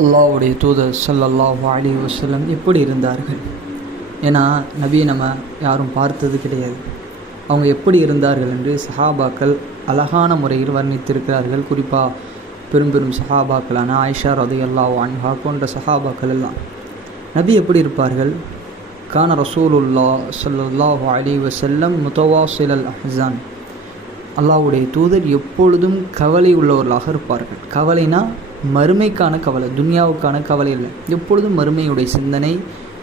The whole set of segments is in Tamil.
அல்லாஹ்வுடைய தூதர் ஸல்லல்லாஹு அலைஹி வஸல்லம் எப்படி இருந்தார்கள்? ஏன்னா நபியை நம்ம யாரும் பார்த்தது கிடையாது. அவங்க எப்படி இருந்தார்கள் என்று சஹாபாக்கள் அழகான முறையில் வர்ணித்திருக்கிறார்கள். குறிப்பாக பெரும் பெரும் சஹாபாக்களான ஆயிஷா ரலியல்லாஹு அன்ஹா போன்ற சஹாபாக்கள் எல்லாம் நபி எப்படி இருப்பார்கள்? கான ரசூலுல்லாஹ் ஸல்லல்லாஹு அலைஹி வஸல்லம் முத்தவாசிலல் அஹ்ஸான். அல்லாஹ்வுடைய தூதர் எப்பொழுதும் கவலை உள்ளவர்களாக இருப்பார்கள். கவலைனா மறுமைக்கான கவலை, துன்யாவுக்கான கவலை இல்லை. எப்பொழுதும் மறுமையுடைய சிந்தனை,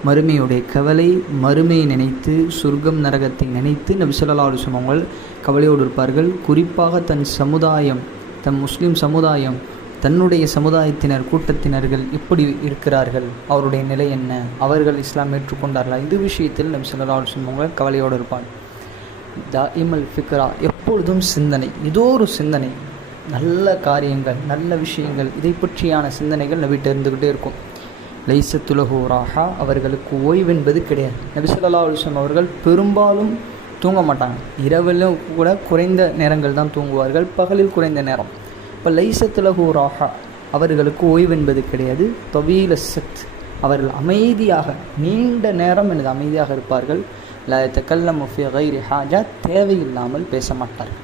மறுமையுடைய கவலை, மறுமையை நினைத்து சொர்க்கம் நரகத்தை நினைத்து நபி ஸல்லல்லாஹு அலைஹி வஸல்லம் அவர்கள் கவலையோடு இருப்பார்கள். குறிப்பாக தன் சமுதாயம், தன் முஸ்லீம் சமுதாயம், தன்னுடைய சமுதாயத்தினர் கூட்டத்தினர்கள் எப்படி இருக்கிறார்கள், அவருடைய நிலை என்ன, அவர்கள் இஸ்லாம் ஏற்றுக்கொண்டார்களா, இது விஷயத்தில் நபி ஸல்லல்லாஹு அலைஹி வஸல்லம் அவர்கள் கவலையோடு இருப்பார். தாயிமல் ஃபிக்ரா, எப்பொழுதும் சிந்தனை, ஏதோ ஒரு சிந்தனை, நல்ல காரியங்கள், நல்ல விஷயங்கள், இதை பற்றியான சிந்தனைகள் நபிட்ட இருந்துக்கிட்டே இருக்கும். லைசத்துலஹு ராஹா, அவர்களுக்கு ஓய்வென்பது கிடையாது. நபி ஸல்லல்லாஹு அலைஹி வஸல்லம் அவர்கள் பெரும்பாலும் தூங்க மாட்டாங்க. இரவிலும் கூட குறைந்த நேரங்கள் தான் தூங்குவார்கள், பகலில் குறைந்த நேரம். இப்போ லைசத்துலஹு ராஹா, அவர்களுக்கு ஓய்வென்பது கிடையாது. தவீல சத், அவர்கள் அமைதியாக நீண்ட நேரம் எனது அமைதியாக இருப்பார்கள். லா யதகல்லமு ஃபீ கைரி ஹாஜா, தேவையில்லாமல் பேச மாட்டார்கள்.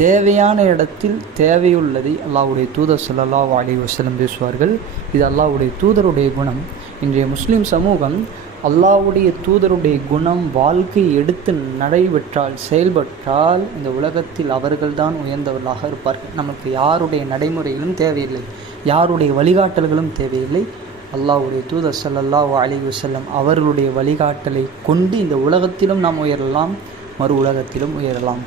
தேவையான இடத்தில் தேவையுள்ளதை அல்லாஹ்வுடைய தூதர் ஸல்லல்லாஹு அலைஹி வஸல்லம் பேசுவார்கள். இது அல்லாஹ்வுடைய தூதருடைய குணம். இன்றைய முஸ்லீம் சமூகம் அல்லாஹ்வுடைய தூதருடைய குணம் வாழ்க்கையை எடுத்து நடைபெற்றால், செயல்பட்டால் இந்த உலகத்தில் அவர்கள்தான் உயர்ந்தவர்களாக இருப்பார்கள். நமக்கு யாருடைய நடைமுறைகளும் தேவையில்லை, யாருடைய வழிகாட்டல்களும் தேவையில்லை. அல்லாஹ்வுடைய தூதர் ஸல்லல்லாஹு அலைஹி வஸல்லம் அவர்களுடைய வழிகாட்டலை கொண்டு இந்த உலகத்திலும் நாம் உயரலாம், மறு உலகத்திலும் உயரலாம்.